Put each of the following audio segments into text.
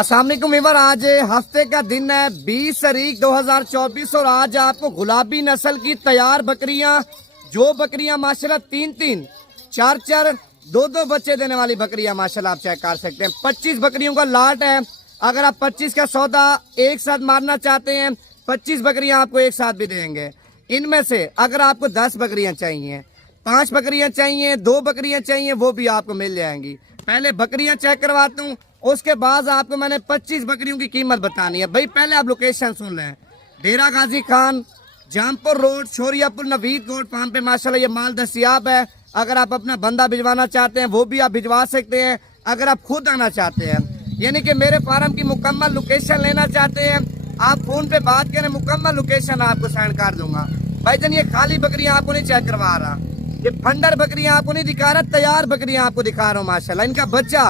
अस्सलाम वालेकुम वीवर। आज हफ्ते का दिन है 20 तारीख 2024 और आज आपको गुलाबी नस्ल की तैयार बकरियां, जो बकरियां माशाल्लाह 3-3, 4-4, 2-2 बच्चे देने वाली बकरियां माशाल्लाह आप चेक कर सकते हैं। 25 बकरियों का लाट है। अगर आप 25 का सौदा एक साथ मारना चाहते हैं, 25 बकरियां आपको एक साथ भी देंगे। इनमें से अगर आपको 10 बकरियां चाहिए, 5 बकरियां चाहिए, 2 बकरियां चाहिए, वो भी आपको मिल जाएंगी। पहले बकरियां चेक करवाता हूँ, उसके बाद आपको मैंने 25 बकरियों की कीमत बतानी है। भाई पहले आप लोकेशन सुन लें। Dera Ghazi Khan, Jampur road, Shoriyapur, Naveed goat farm पे माशाल्लाह ये माल दस्तियाब है। अगर आप अपना बंदा भिजवाना चाहते हैं वो भी आप भिजवा सकते हैं। अगर आप खुद आना चाहते हैं, यानी कि मेरे फार्म की मुकम्मल लोकेशन लेना चाहते हैं, आप फोन पे बात करें, मुकम्मल लोकेशन आपको सेंड कर दूंगा। भाईजान ये खाली बकरियां आपको नहीं चेक करवा रहा, ये फंडर बकरियां आपको नहीं दिखा रहा, तैयार बकरियां आपको दिखा रहा हूँ। माशाल्लाह इनका बच्चा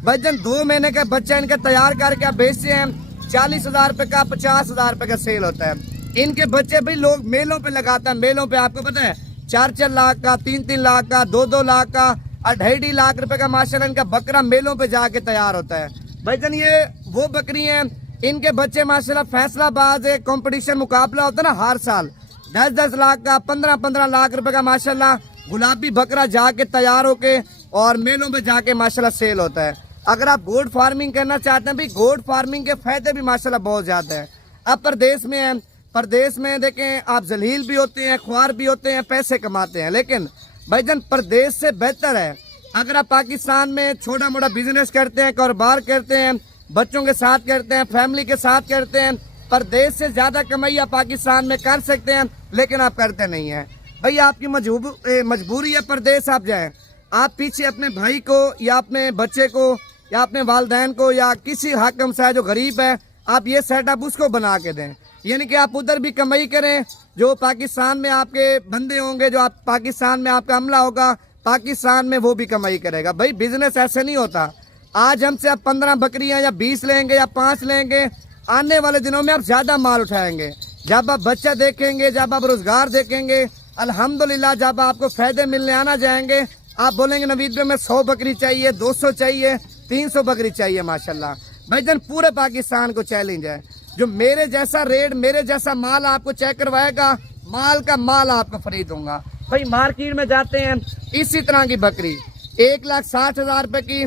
भाईजान 2 महीने का बच्चा इनका तैयार करके आप बेचते हैं। 40,000 रुपए का, 50,000 रुपए का सेल होता है। इनके बच्चे भाई लोग मेलों पे लगाता है। मेलों पे आपको पता है 4-4 लाख का, 3-3 लाख का, 2-2 लाख का, 2.5 लाख रुपए का माशाल्लाह इनका बकरा मेलों पे जाके तैयार होता है। भाईजान ये वो बकरी है, इनके बच्चे माशाल्लाह फैसलाबाद कंपटीशन मुकाबला होता है ना हर साल, 10-10 लाख का, 15-15 लाख रुपए का माशाल्लाह गुलाबी बकरा जाके तैयार होके और मेलों पे जाके माशाल्लाह सेल होता है। अगर आप गोट फार्मिंग करना चाहते हैं, भाई गोट फार्मिंग के फायदे भी माशाल्लाह बहुत ज्यादा है। अब प्रदेश में है, प्रदेश में देखें आप जलील भी होते हैं, ख्वार भी होते हैं, पैसे कमाते हैं, लेकिन भाईजान प्रदेश से बेहतर है अगर आप पाकिस्तान में छोटा मोटा बिजनेस करते हैं, कारोबार करते हैं, बच्चों के साथ करते हैं, फैमिली के साथ करते हैं, प्रदेश से ज्यादा कमाई आप पाकिस्तान में कर सकते हैं, लेकिन आप करते नहीं है। भाई आपकी मजबूरी है प्रदेश आप जाए, आप पीछे अपने भाई को या अपने बच्चे को या अपने वालदैन को या किसी हाकिम साहब जो गरीब है, आप ये सेटअप उसको बना के दें, यानी कि आप उधर भी कमाई करें। जो पाकिस्तान में आपके बंदे होंगे, जो आप पाकिस्तान में आपका अमला होगा, पाकिस्तान में वो भी कमाई करेगा। भाई बिजनेस ऐसे नहीं होता। आज हमसे आप 15 बकरियां या 20 लेंगे या 5 लेंगे, आने वाले दिनों में आप ज्यादा माल उठाएंगे। जब आप बच्चा देखेंगे, जब आप रोजगार देखेंगे, अल्हम्दुलिल्लाह जब आपको फायदे मिलने आना जाएंगे, आप बोलेंगे नवीद में 100 बकरी चाहिए, 200 चाहिए, 300 बकरी चाहिए। माशाल्लाह भाईजान पूरे पाकिस्तान को चैलेंज है, जो मेरे जैसा रेट, मेरे जैसा माल आपको चेक करवाएगा, माल का माल आपको फ्री दूंगा। भाई मार्केट में जाते हैं इसी तरह की बकरी 1,60,000 रुपए की,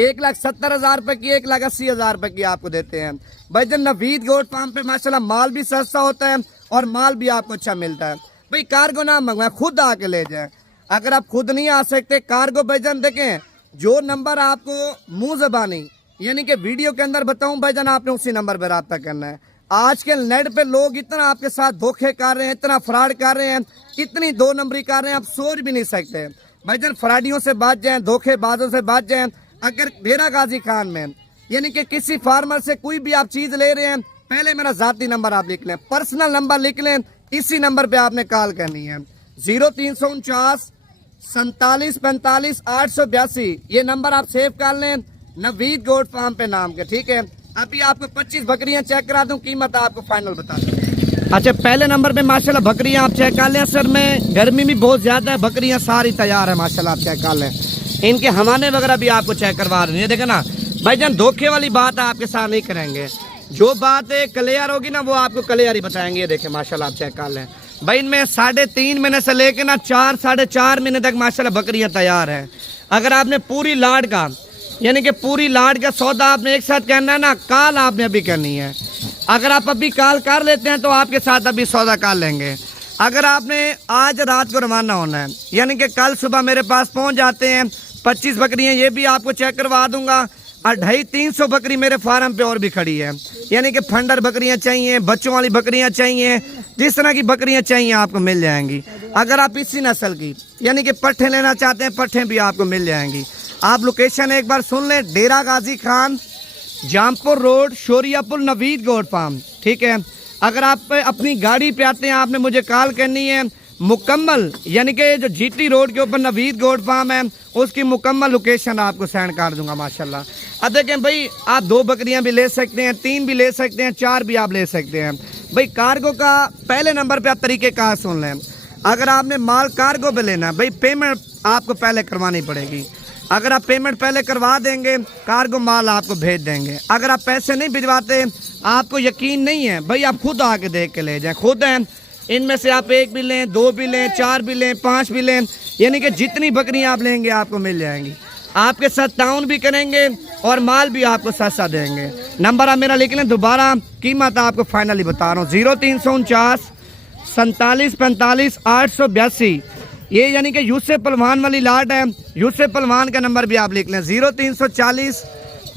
1,70,000 रुपए की, 1,80,000 रुपए की आपको देते हैं। भाईजान नवीद गोट फार्म पे माशाल्लाह माल भी सस्ता होता है और माल भी आपको अच्छा मिलता है। भाई कार्गो ना मंगवाए, खुद आके ले जाए। अगर आप खुद नहीं आ सकते कार्गो, भाईजान देखें जो नंबर आपको मुंह जबानी यानी कि वीडियो के अंदर बताऊं भाईजान, आपने उसी नंबर पर रब्ता करना है। आजकल नेट पे लोग इतना आपके साथ धोखे कर रहे हैं, इतना फ्रॉड कर रहे हैं, इतनी 2 नंबरी कर रहे हैं, आप सोच भी नहीं सकते। भाईजान फ्रॉडियों से बच जाएं, धोखेबाजों से बच जाएं। अगर डेरा गाजी खान में यानी कि किसी फार्मर से कोई भी आप चीज ले रहे हैं, पहले मेरा जाती नंबर आप लिख लें, पर्सनल नंबर लिख लें, इसी नंबर पे आपने कॉल करनी है। 0349 47 45 882, ये नंबर आप सेव कर लें, नवीद गोट फार्म पे नाम के, ठीक है। अभी आपको 25 बकरियां चेक करा दूं, कीमत आपको फाइनल बता दूं। अच्छा पहले नंबर पे माशाल्लाह बकरियां आप चेक कर लें। सर में गर्मी भी बहुत ज्यादा है, बकरियां सारी तैयार है माशाल्लाह, आप चेक कर लें। इनके हवाने वगैरह भी आपको चेक करवा रहे हैं, देखे ना भाईजान, धोखे वाली बात आपके साथ नहीं करेंगे। जो बात क्लियर होगी ना वो आपको क्लियर ही बताएंगे। ये देखे माशाल्लाह आप चेक कर लें। भाई इनमें 3.5 महीने से लेके ना 4 साढ़े 4 महीने तक माशाल्लाह बकरियां तैयार है। अगर आपने पूरी लाड का यानी कि पूरी लाड का सौदा आपने एक साथ करना है ना, कॉल आपने अभी करनी है। अगर आप अभी कॉल कर लेते हैं तो आपके साथ अभी सौदा कर लेंगे। अगर आपने आज रात को रवाना होना है, यानी कि कल सुबह मेरे पास पहुंच जाते हैं, 25 बकरियां ये भी आपको चेक करवा दूंगा, 250-300 बकरी मेरे फार्म पे और भी खड़ी है, यानी कि फंडर बकरियां चाहिए, बच्चों वाली बकरियां चाहिए, जिस तरह की बकरियां चाहिए आपको मिल जाएंगी। अगर आप इसी नस्ल की यानी कि पट्ठे लेना चाहते हैं, पट्ठे भी आपको मिल जाएंगी। आप लोकेशन एक बार सुन लें, Dera Ghazi Khan, Jampur road, Shoriyapur, Naveed goat farm, ठीक है। अगर आप अपनी गाड़ी पे आते हैं, आपने मुझे कॉल करनी है, मुकम्मल यानी कि जो जीटी रोड के ऊपर नवीद गोट फार्म है, उसकी मुकम्मल लोकेशन आपको सेंड कर दूंगा माशाल्लाह। अब देखें भाई, आप 2 बकरियां भी ले सकते हैं, 3 भी ले सकते हैं, 4 भी आप ले सकते हैं। भाई कार्गो का पहले नंबर पे आप तरीक़ेकार सुन लें। अगर आपने माल कार्गो पे लेना है, भाई पेमेंट आपको पहले करवानी पड़ेगी। अगर आप पेमेंट पहले करवा देंगे कार्गो माल आपको भेज देंगे। अगर आप पैसे नहीं भिजवाते, आपको यकीन नहीं है भाई, आप खुद आके देख के ले जाएं। खुद हैं, इनमें से आप 1 भी लें, 2 भी लें, 4 भी लें, 5 भी लें, यानी कि जितनी बकरियां आप लेंगे आपको मिल जाएंगी। आपके साथ ताउन भी करेंगे और माल भी आपको सस्ता देंगे। नंबर आप मेरा लिख लें, दोबारा कीमत आपको फाइनली बता रहा हूँ, 0349 47 45 882। ये यानी कि यूसुफ पहलवान वाली लाट है। यूसुफ पहलवान का नंबर भी आप लिख लें, 0340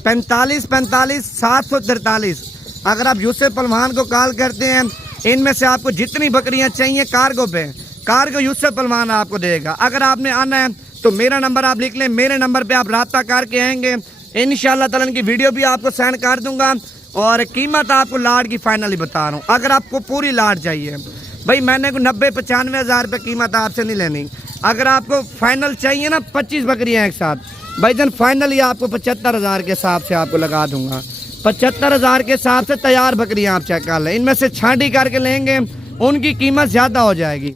45 45 743। अगर आप यूसुफ पहलवान को कॉल करते हैं, इनमें से आपको जितनी बकरियां चाहिए कार्गो पे, कार्गो यूसुफ पहलवान आपको देगा। अगर आपने आना है तो मेरा नंबर आप लिख लें, मेरे नंबर पे आप राब्ता करके आएंगे, इंशाल्लाह ताला इनकी वीडियो भी आपको सेंड कर दूंगा और कीमत आपको लाट की फाइनली बता रहा हूँ। अगर आपको पूरी लाट चाहिए भाई, मैंने को 90-95 हज़ार रुपये कीमत आपसे नहीं लेनी। अगर आपको फाइनल चाहिए ना 25 बकरियाँ एक साथ, भाई जन फाइनली आपको 75 हज़ार के हिसाब से आपको लगा दूंगा। 75 हज़ार के हिसाब से तैयार बकरियाँ आप चेक कर लें, इनमें से छांटी करके लेंगे, उनकी कीमत ज़्यादा हो जाएगी।